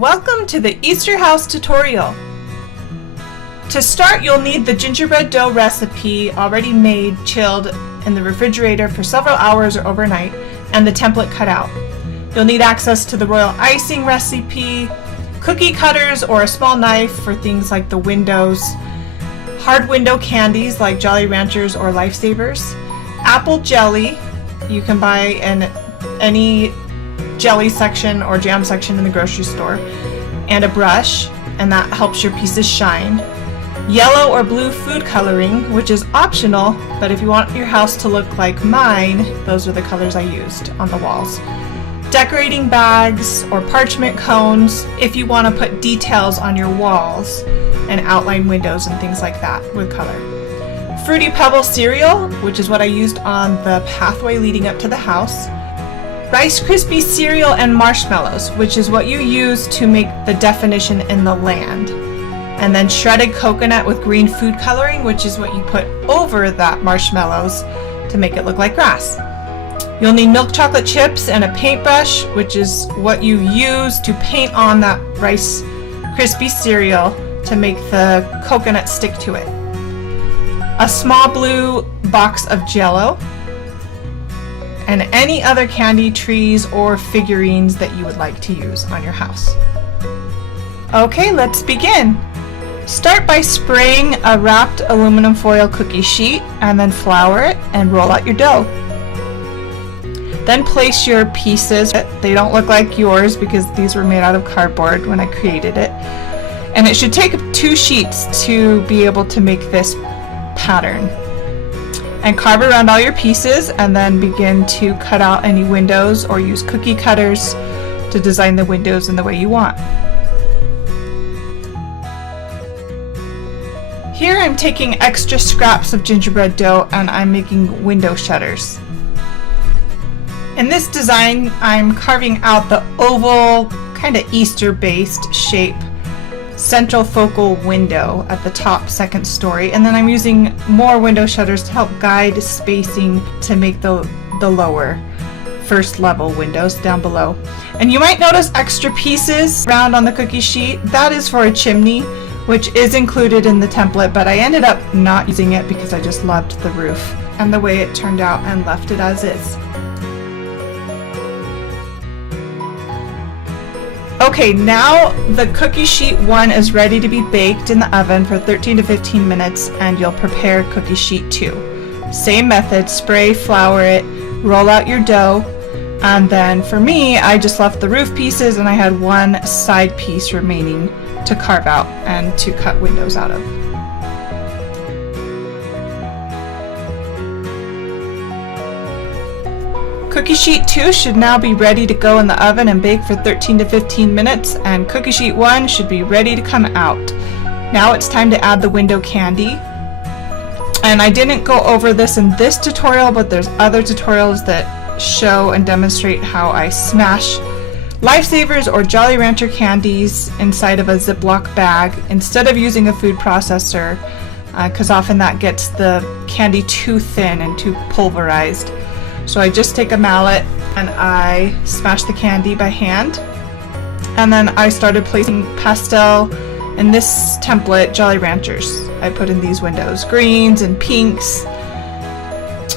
Welcome to the Easter House tutorial. To start, you'll need the gingerbread dough recipe already made, chilled in the refrigerator for several hours or overnight, and the template cut out. You'll need access to the royal icing recipe, cookie cutters or a small knife for things like the windows, hard window candies like Jolly Ranchers or Lifesavers, apple jelly, you can buy in any jelly section or jam section in the grocery store, and a brush, and that helps your pieces shine. Yellow or blue food coloring, which is optional, but if you want your house to look like mine, those are the colors I used on the walls. Decorating bags or parchment cones if you want to put details on your walls and outline windows and things like that with color. Fruity Pebble cereal, which is what I used on the pathway leading up to the house. Rice Krispie cereal and marshmallows, which is what you use to make the definition in the land. And then shredded coconut with green food coloring, which is what you put over that marshmallows to make it look like grass. You'll need milk chocolate chips and a paintbrush, which is what you use to paint on that Rice Krispie cereal to make the coconut stick to it. A small blue box of Jell-O, and any other candy, trees, or figurines that you would like to use on your house. Okay, let's begin. Start by spraying a wrapped aluminum foil cookie sheet and then flour it and roll out your dough. Then place your pieces. They don't look like yours because these were made out of cardboard when I created it. And it should take 2 sheets to be able to make this pattern. And carve around all your pieces and then begin to cut out any windows or use cookie cutters to design the windows in the way you want. Here I'm taking extra scraps of gingerbread dough and I'm making window shutters. In this design, I'm carving out the oval, kind of Easter based shape central focal window at the top 2nd story, and then I'm using more window shutters to help guide spacing to make the lower 1st level windows down below. And you might notice extra pieces around on the cookie sheet. That is for a chimney, which is included in the template, but I ended up not using it because I just loved the roof and the way it turned out and left it as is. Okay, now the cookie sheet 1 is ready to be baked in the oven for 13 to 15 minutes, and you'll prepare cookie sheet 2. Same method, spray, flour it, roll out your dough, and then for me, I just left the roof pieces and I had 1 side piece remaining to carve out and to cut windows out of. Cookie sheet 2 should now be ready to go in the oven and bake for 13 to 15 minutes, and cookie sheet 1 should be ready to come out. Now it's time to add the window candy. And I didn't go over this in this tutorial, but there's other tutorials that show and demonstrate how I smash Lifesavers or Jolly Rancher candies inside of a Ziploc bag instead of using a food processor, because often that gets the candy too thin and too pulverized. So I just take a mallet and I smash the candy by hand. And then I started placing pastel in this template, Jolly Ranchers. I put in these windows, greens and pinks,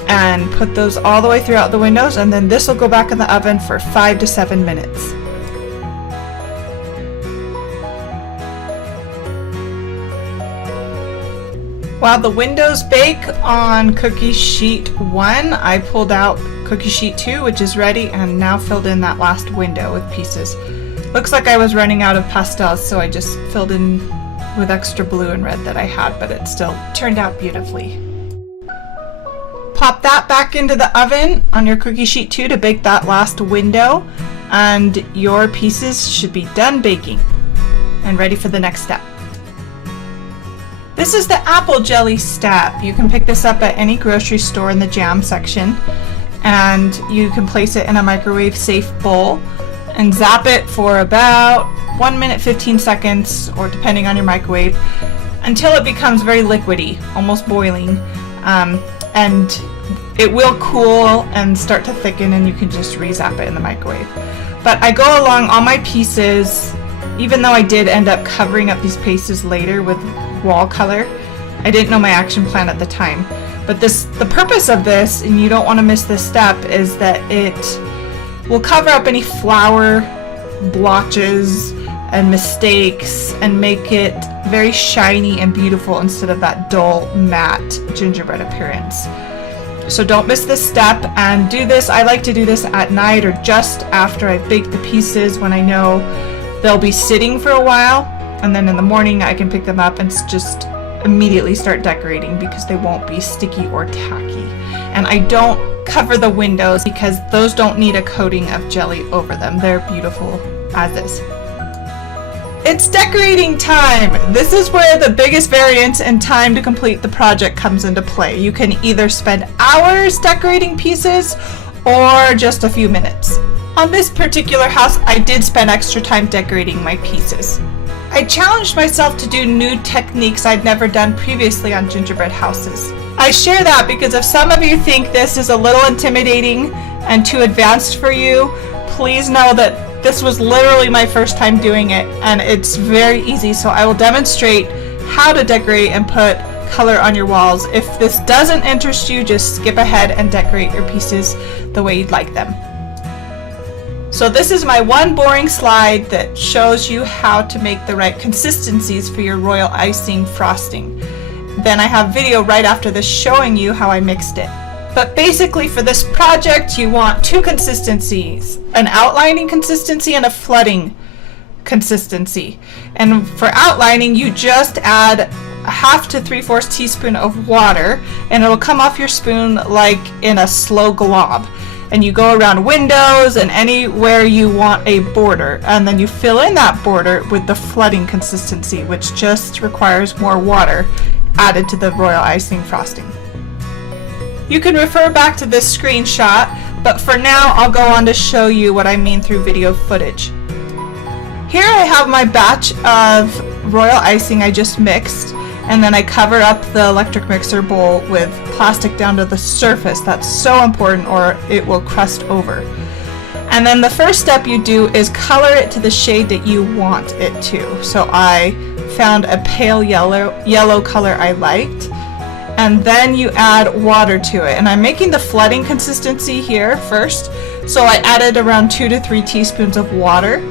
and put those all the way throughout the windows, and then this will go back in the oven for 5 to 7 minutes. While the windows bake on cookie sheet 1, I pulled out cookie sheet 2, which is ready, and now filled in that last window with pieces. Looks like I was running out of pastels, so I just filled in with extra blue and red that I had, but it still turned out beautifully. Pop that back into the oven on your cookie sheet 2 to bake that last window, and your pieces should be done baking and ready for the next step. This is the apple jelly step. You can pick this up at any grocery store in the jam section, and you can place it in a microwave safe bowl and zap it for about 1 minute 15 seconds, or depending on your microwave, until it becomes very liquidy, almost boiling, and it will cool and start to thicken, and you can just re-zap it in the microwave. But I go along all my pieces Even though I did end up covering up these pieces later with wall color, I didn't know my action plan at the time. But the purpose of this, and you don't want to miss this step, is that it will cover up any flower blotches and mistakes and make it very shiny and beautiful instead of that dull matte gingerbread appearance. So don't miss this step and do this. I like to do this at night or just after I've baked the pieces when I know they'll be sitting for a while, and then in the morning I can pick them up and just immediately start decorating because they won't be sticky or tacky. And I don't cover the windows because those don't need a coating of jelly over them. They're beautiful as is. It's decorating time! This is where the biggest variance in time to complete the project comes into play. You can either spend hours decorating pieces or just a few minutes. On this particular house, I did spend extra time decorating my pieces. I challenged myself to do new techniques I'd never done previously on gingerbread houses. I share that because if some of you think this is a little intimidating and too advanced for you, please know that this was literally my first time doing it, and it's very easy. So I will demonstrate how to decorate and put color on your walls. If this doesn't interest you, just skip ahead and decorate your pieces the way you'd like them. So this is my one boring slide that shows you how to make the right consistencies for your royal icing frosting. Then I have video right after this showing you how I mixed it. But basically for this project you want two consistencies, an outlining consistency and a flooding consistency. And for outlining you just add a 1/2 to 3/4 teaspoon of water and it'll come off your spoon like in a slow glob. And you go around windows and anywhere you want a border, and then you fill in that border with the flooding consistency, which just requires more water added to the royal icing frosting. You can refer back to this screenshot, but for now I'll go on to show you what I mean through video footage. Here I have my batch of royal icing I just mixed, and then I cover up the electric mixer bowl with plastic down to the surface. That's so important or it will crust over. And then the first step you do is color it to the shade that you want it to. So I found a pale yellow color I liked, and then you add water to it. And I'm making the flooding consistency here first, so I added around 2 to 3 teaspoons of water.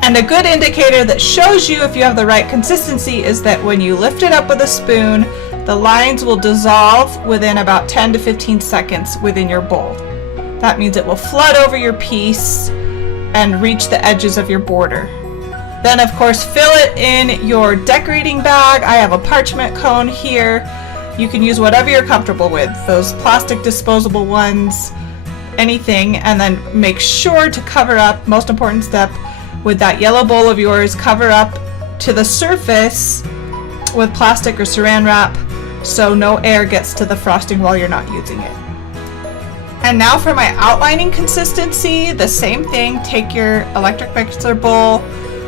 And a good indicator that shows you if you have the right consistency is that when you lift it up with a spoon, the lines will dissolve within about 10 to 15 seconds within your bowl. That means it will flood over your piece and reach the edges of your border. Then of course fill it in your decorating bag. I have a parchment cone here. You can use whatever you're comfortable with, those plastic disposable ones, anything, and then make sure to cover up, most important step, with that yellow bowl of yours, cover up to the surface with plastic or saran wrap so no air gets to the frosting while you're not using it. And now for my outlining consistency, the same thing. Take your electric mixer bowl,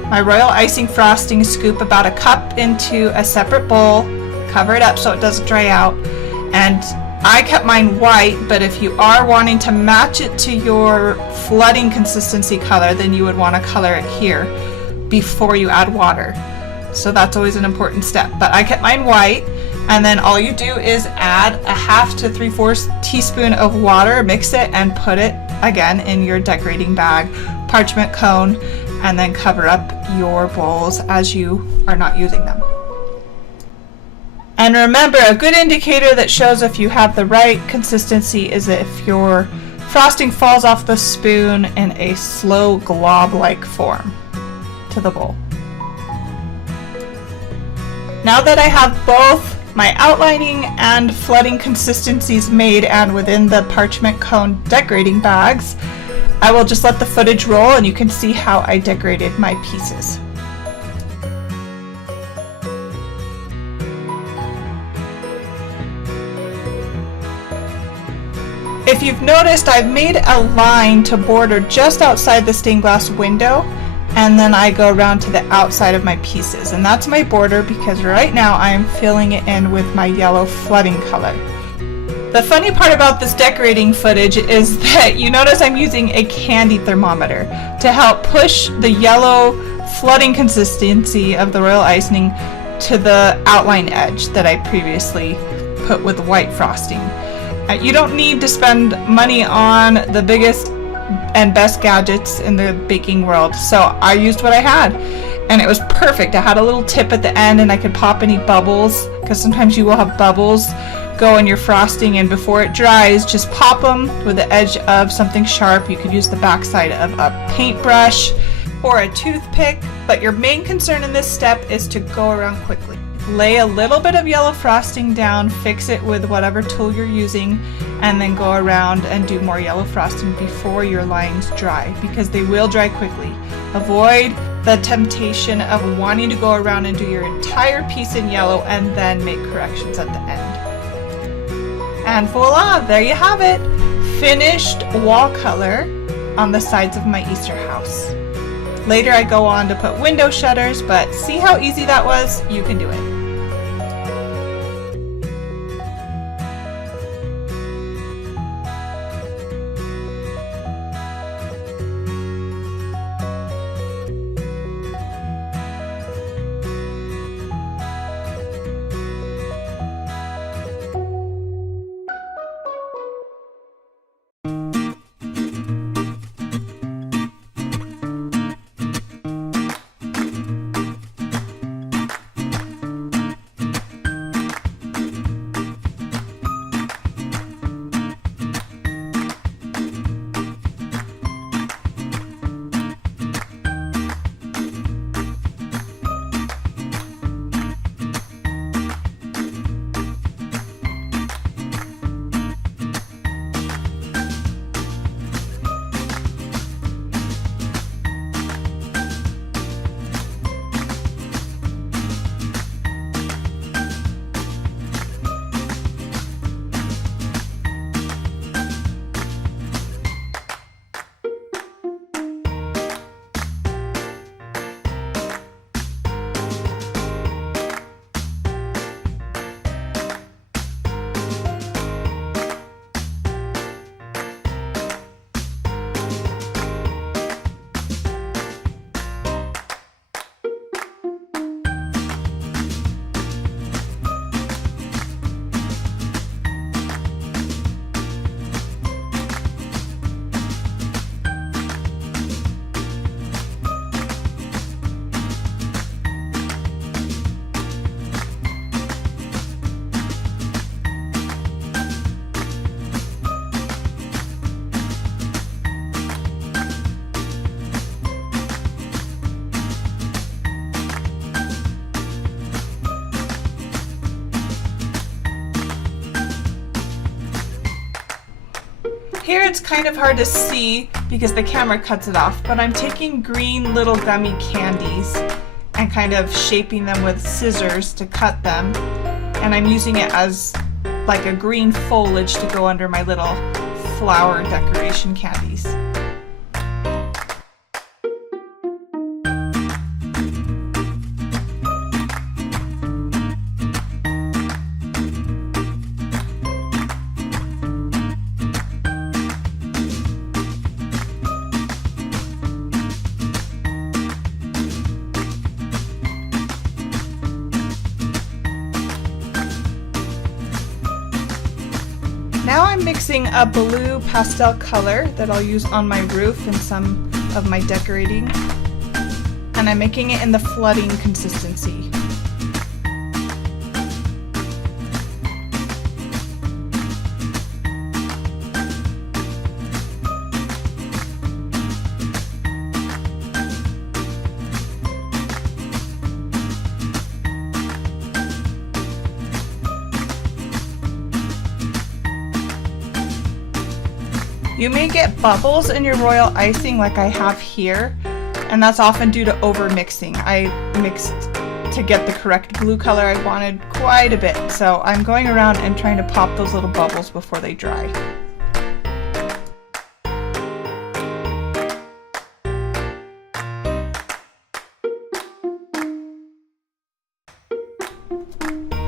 my royal icing frosting, scoop about a cup into a separate bowl, cover it up so it doesn't dry out, and I kept mine white, but if you are wanting to match it to your flooding consistency color, then you would want to color it here before you add water. So that's always an important step. But I kept mine white, and then all you do is add a 1/2 to 3/4 teaspoon of water, mix it, and put it again in your decorating bag, parchment cone, and then cover up your bowls as you are not using them. And remember, a good indicator that shows if you have the right consistency is if your frosting falls off the spoon in a slow glob-like form to the bowl. Now that I have both my outlining and flooding consistencies made and within the parchment cone decorating bags, I will just let the footage roll and you can see how I decorated my pieces. If you've noticed, I've made a line to border just outside the stained glass window, and then I go around to the outside of my pieces, and that's my border because right now I am filling it in with my yellow flooding color. The funny part about this decorating footage is that you notice I'm using a candy thermometer to help push the yellow flooding consistency of the royal icing to the outline edge that I previously put with white frosting. You don't need to spend money on the biggest and best gadgets in the baking world, so I used what I had and it was perfect. I had a little tip at the end and I could pop any bubbles, because sometimes you will have bubbles go in your frosting, and before it dries, just pop them with the edge of something sharp. You could use the backside of a paintbrush or a toothpick, but your main concern in this step is to go around quickly. Lay a little bit of yellow frosting down, fix it with whatever tool you're using, and then go around and do more yellow frosting before your lines dry, because they will dry quickly. Avoid the temptation of wanting to go around and do your entire piece in yellow and then make corrections at the end. And voila, there you have it! Finished wall color on the sides of my Easter house. Later I go on to put window shutters, but see how easy that was? You can do it. Here it's kind of hard to see because the camera cuts it off, but I'm taking green little gummy candies and kind of shaping them with scissors to cut them, and I'm using it as like a green foliage to go under my little flower decoration candies. Now I'm mixing a blue pastel color that I'll use on my roof and some of my decorating, and I'm making it in the flooding consistency. You may get bubbles in your royal icing like I have here, and that's often due to over mixing. I mixed to get the correct blue color I wanted quite a bit, so I'm going around and trying to pop those little bubbles before they dry.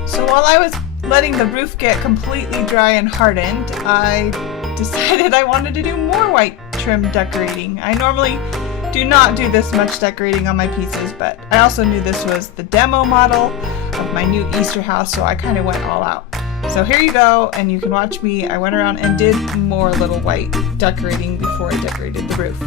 So while I was letting the roof get completely dry and hardened, I decided I wanted to do more white trim decorating. I normally do not do this much decorating on my pieces, but I also knew this was the demo model of my new Easter house, so I kind of went all out. So here you go, and you can watch me. I went around and did more little white decorating before I decorated the roof.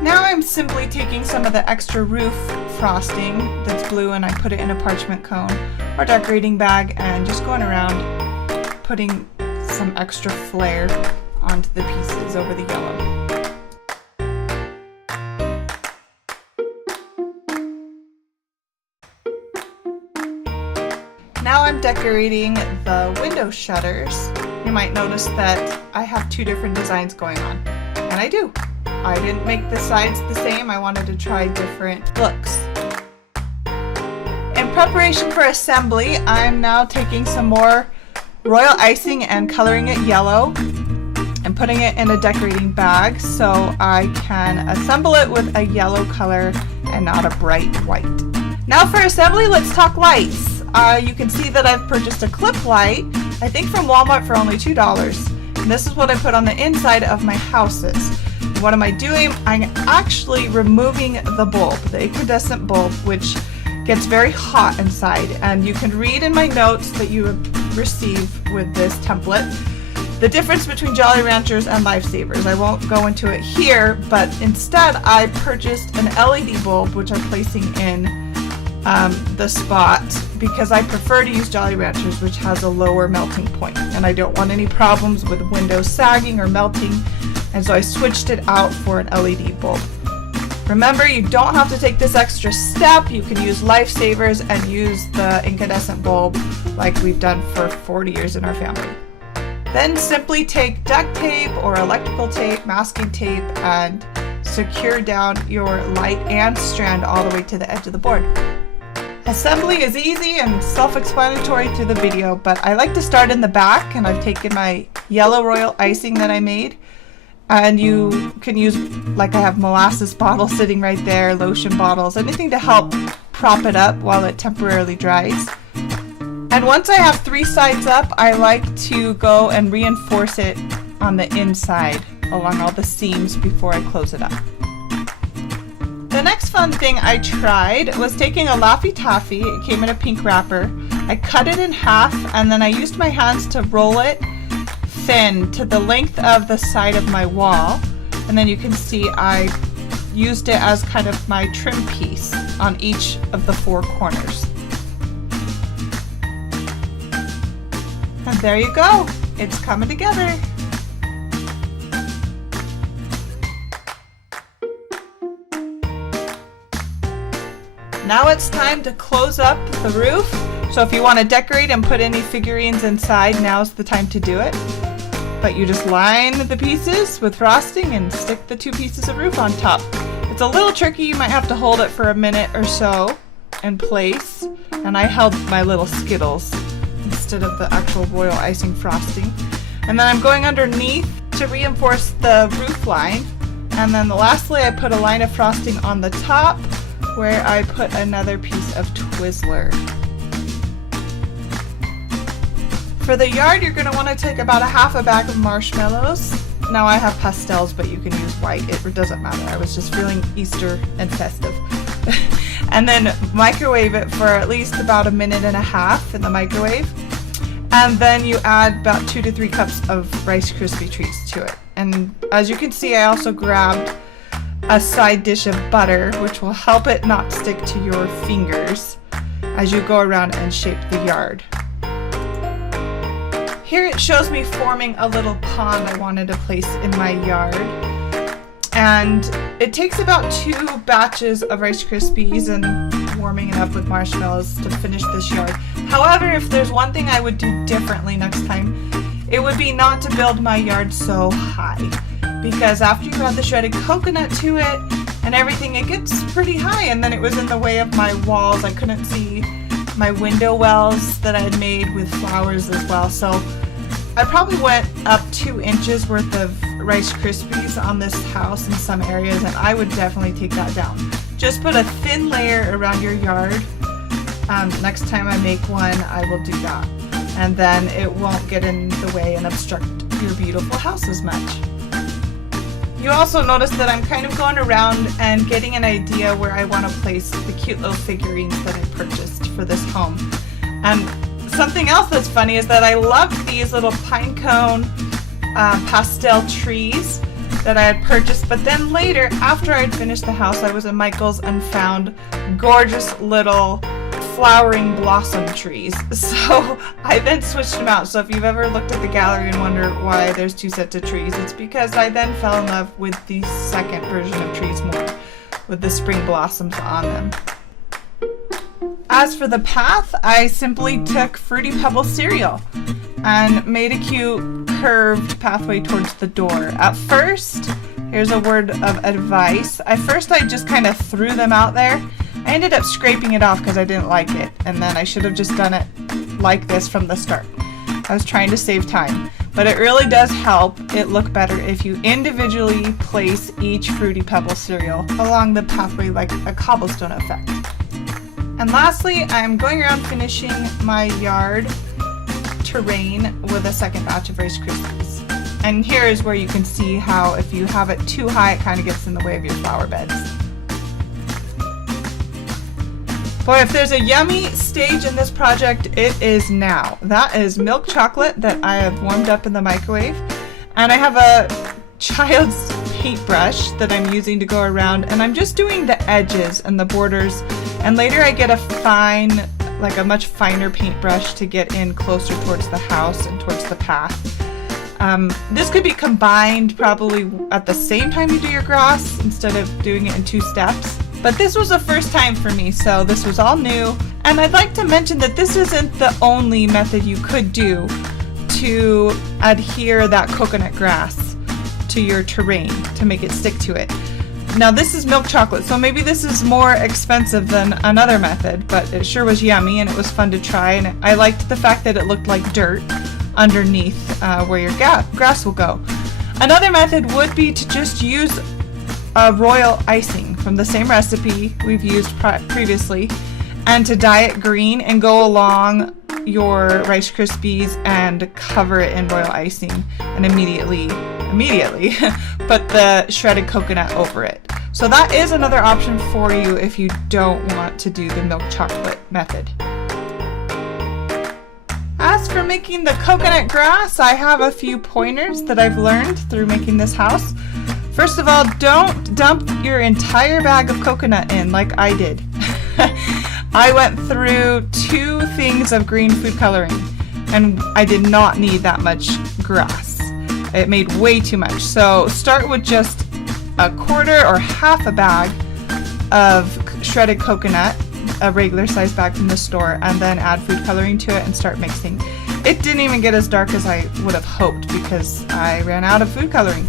Now I'm simply taking some of the extra roof frosting that's blue and I put it in a parchment cone or decorating bag and just going around putting some extra flair onto the pieces over the yellow. Now I'm decorating the window shutters. You might notice that I have two different designs going on, and I do. I didn't make the sides the same. I wanted to try different looks. In preparation for assembly, I'm now taking some more royal icing and coloring it yellow and putting it in a decorating bag so I can assemble it with a yellow color and not a bright white. Now for assembly, let's talk lights. You can see that I've purchased a clip light, I think from Walmart for only $2. And this is what I put on the inside of my houses. What am I doing? I'm actually removing the bulb, the incandescent bulb, which gets very hot inside. And you can read in my notes that you receive with this template the difference between Jolly Ranchers and Lifesavers. I won't go into it here, but instead I purchased an LED bulb, which I'm placing in the spot because I prefer to use Jolly Ranchers, which has a lower melting point, and I don't want any problems with windows sagging or melting. And so I switched it out for an LED bulb. Remember, you don't have to take this extra step. You can use Lifesavers and use the incandescent bulb like we've done for 40 years in our family. Then simply take duct tape or electrical tape, masking tape, and secure down your light and strand all the way to the edge of the board. Assembly is easy and self-explanatory through the video, but I like to start in the back, and I've taken my yellow royal icing that I made. And you can use, like I have molasses bottles sitting right there, lotion bottles, anything to help prop it up while it temporarily dries. And once I have 3 sides up, I like to go and reinforce it on the inside along all the seams before I close it up. The next fun thing I tried was taking a Laffy Taffy. It came in a pink wrapper. I cut it in half and then I used my hands to roll it thin to the length of the side of my wall, and then you can see I used it as kind of my trim piece on each of the 4 corners. And there you go, it's coming together. Now it's time to close up the roof. So if you want to decorate and put any figurines inside, now's the time to do it. But you just line the pieces with frosting and stick the 2 pieces of roof on top. It's a little tricky, you might have to hold it for a minute or so in place. And I held my little Skittles instead of the actual royal icing frosting. And then I'm going underneath to reinforce the roof line. And then lastly, I put a line of frosting on the top where I put another piece of Twizzler. For the yard, you're going to want to take about half a bag of marshmallows. Now I have pastels, but you can use white. It doesn't matter. I was just feeling Easter and festive. And then microwave it for at least about 1.5 minutes in the microwave. And then you add about 2 to 3 cups of Rice Krispie treats to it. And as you can see, I also grabbed a side dish of butter, which will help it not stick to your fingers. as you go around and shape the yard. Here it shows me forming a little pond I wanted to place in my yard. And it takes about 2 batches of Rice Krispies and warming it up with marshmallows to finish this yard. However, if there's one thing I would do differently next time, it would be not to build my yard so high. Because after you add the shredded coconut to it and everything, it gets pretty high, and then it was in the way of my walls. I couldn't see my window wells that I had made with flowers as well. So I probably went up 2 inches worth of Rice Krispies on this house in some areas, and I would definitely take that down. Just put a thin layer around your yard. Next time I make one, I will do that. And then it won't get in the way and obstruct your beautiful house as much. You also notice that I'm kind of going around and getting an idea where I want to place the cute little figurines that I purchased for this home. And something else that's funny is that I love these little pine cone pastel trees that I had purchased, but then later, after I'd finished the house, I was at Michael's and found gorgeous little flowering blossom trees. So I then switched them out. So if you've ever looked at the gallery and wonder why there's 2 sets of trees, it's because I then fell in love with the second version of trees more, with the spring blossoms on them. As for the path, I simply took Fruity Pebbles cereal and made a cute curved pathway towards the door. At first, here's a word of advice. I just kind of threw them out there. I ended up scraping it off because I didn't like it, and then I should have just done it like this from the start. I was trying to save time, but it really does help it look better if you individually place each Fruity Pebble cereal along the pathway like a cobblestone effect. And lastly, I'm going around finishing my yard terrain with a second batch of Rice Krispies. And here is where you can see how if you have it too high, it kind of gets in the way of your flower beds. Boy, if there's a yummy stage in this project, it is now. That is milk chocolate that I have warmed up in the microwave. And I have a child's paintbrush that I'm using to go around, and I'm just doing the edges and the borders. And later I get a much finer paintbrush to get in closer towards the house and towards the path. This could be combined probably at the same time you do your grass instead of doing it in 2 steps. But this was the first time for me, so this was all new. And I'd like to mention that this isn't the only method you could do to adhere that coconut grass to your terrain to make it stick to it. Now this is milk chocolate, so maybe this is more expensive than another method, but it sure was yummy and it was fun to try, and I liked the fact that it looked like dirt underneath where your grass will go. Another method would be to just use royal icing from the same recipe we've used previously, and to dye it green and go along your Rice Krispies and cover it in royal icing, and immediately put the shredded coconut over it. So that is another option for you if you don't want to do the milk chocolate method. As for making the coconut grass, I have a few pointers that I've learned through making this house. First of all, don't dump your entire bag of coconut in like I did. I went through 2 things of green food coloring, and I did not need that much grass. It made way too much. So start with just a quarter or half a bag of shredded coconut, a regular size bag from the store, and then add food coloring to it and start mixing. It didn't even get as dark as I would have hoped because I ran out of food coloring.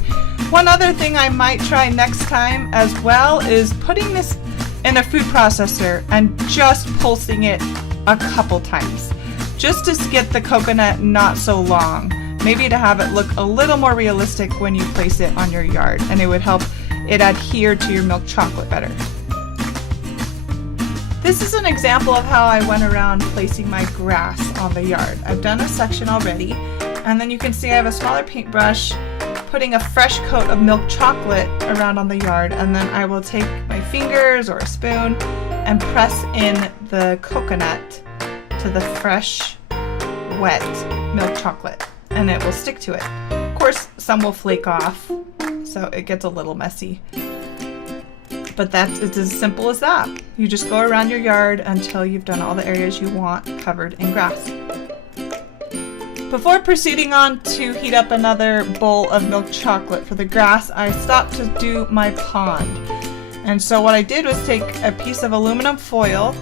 One other thing I might try next time as well is putting this in a food processor and just pulsing it a couple times, just to get the coconut not so long. Maybe to have it look a little more realistic when you place it on your yard, and it would help it adhere to your milk chocolate better. This is an example of how I went around placing my grass on the yard. I've done a section already, and then you can see I have a smaller paintbrush putting a fresh coat of milk chocolate around on the yard, and then I will take my fingers or a spoon and press in the coconut to the fresh, wet milk chocolate, and it will stick to it. Of course, some will flake off, so it gets a little messy. But it's as simple as that. You just go around your yard until you've done all the areas you want covered in grass. Before proceeding on to heat up another bowl of milk chocolate for the grass, I stopped to do my pond. And so what I did was take a piece of aluminum foil,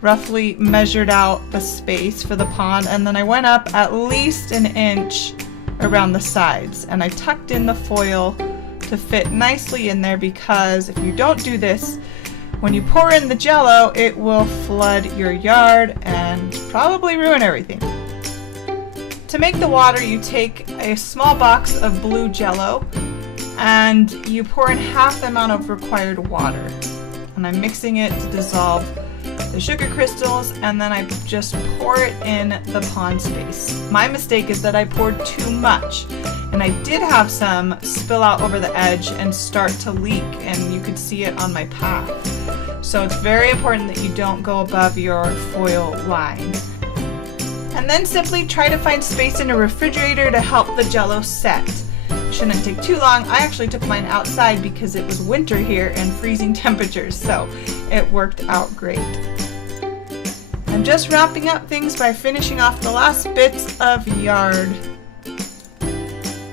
roughly measured out the space for the pond, and then I went up at least an inch around the sides, and I tucked in the foil to fit nicely in there, because if you don't do this, when you pour in the Jell-O, it will flood your yard and probably ruin everything. To make the water, you take a small box of blue Jell-O and you pour in half the amount of required water. And I'm mixing it to dissolve the sugar crystals, and then I just pour it in the pond space. My mistake is that I poured too much, and I did have some spill out over the edge and start to leak, and you could see it on my path. So it's very important that you don't go above your foil line. And then simply try to find space in a refrigerator to help the Jell-O set. Shouldn't take too long. I actually took mine outside because it was winter here and freezing temperatures, so it worked out great. I'm just wrapping up things by finishing off the last bits of yard.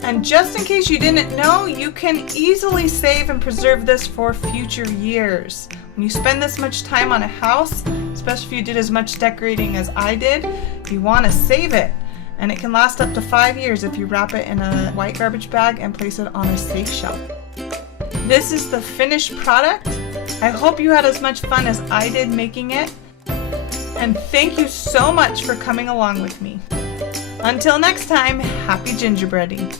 And just in case you didn't know, you can easily save and preserve this for future years. When you spend this much time on a house, especially if you did as much decorating as I did, you want to save it. And it can last up to 5 years if you wrap it in a white garbage bag and place it on a safe shelf. This is the finished product. I hope you had as much fun as I did making it. And thank you so much for coming along with me. Until next time, happy gingerbreading.